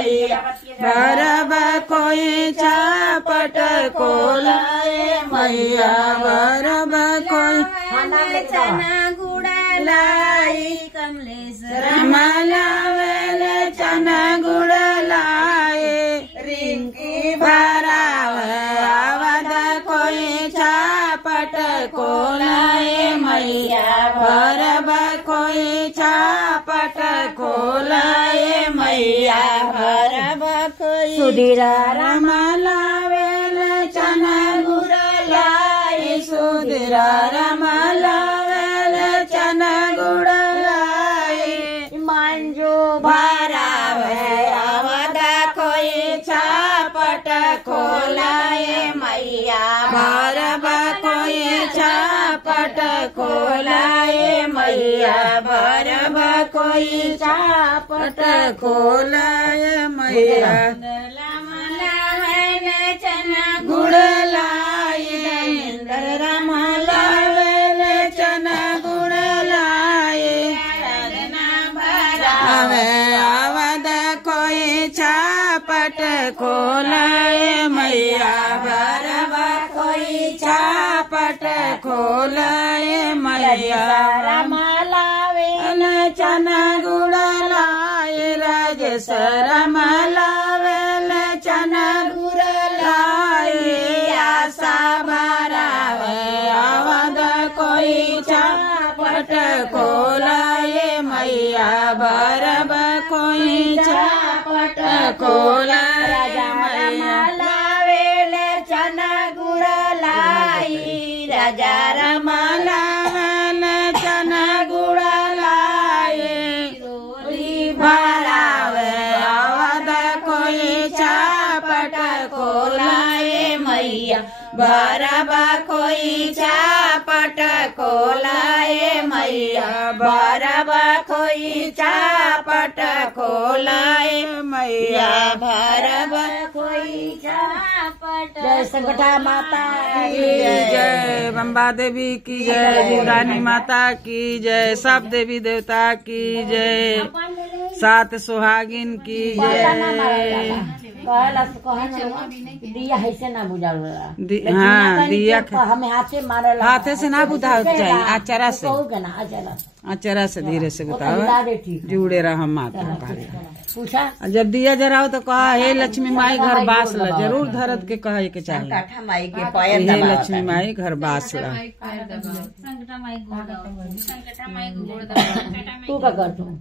मैया भरब खोइछा पटकोलाए मैया भरब खोइ चना गुड़ा लाई कमलेश्वर मलावेल चना गुड़ लाए रिंकी भरावे आवद खोइछा पटकोलाए मैया भरब खोइछा पटकोलाए मैया भरब खोइ सुधीरा रमलावेल चना गुड़ लाए सुधीरा रमलावेल चना गुड़ लाए मंजू भरावे आवद खोइछा पटकोलाए मैया भरब खोइछा पटकोलाए मैया भरब खोइछा पटकोलाए मैया चना गुड़ लाए रमलावेल चना गुड़ लाए आवे आवद खोइछा पटकोलाए मैया भरब खोइछा पटकोलाए मैया रमलावेल चना गुड़ लाए राजेश रमलावेल चना गुड़ लाए आशा भरावे आवद खोइछा पटकोलाए मैया भरब खोइछा पटकोलाए मैया रमलावेल चना गुड़ लाई राजा रमलावेल चना गुड़ लाए भरावे आवद खोइछा पटकोलाए मैया भरब खोइछा पटकोलाए मैया भरब खोइछा पटकोलाए मैया भरब खोइछा पट जय संकटा माता की जय, बम्बा देवी की जय, जीवरानी माता की जय, सब देवी देवता की जय, सात सुहागिन की जय। दिया है से ना बुझा हाँ दिया हमें हाथे मारे हाथे से ना बुझाओ चाहिए, आचरा से ना आचरा से धीरे से बताओ जुड़े रहा माता। पूछा जब दिया जराओ तो कहा हे लक्ष्मी माई घर बास ला, जरूर धरत के कहे के चाहिए हे लक्ष्मी माई घर बास ला। तू का कर तू खूब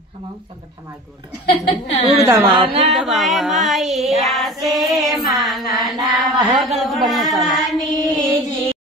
दबाओ खूब दबाओ माई से मांगना बढ़िया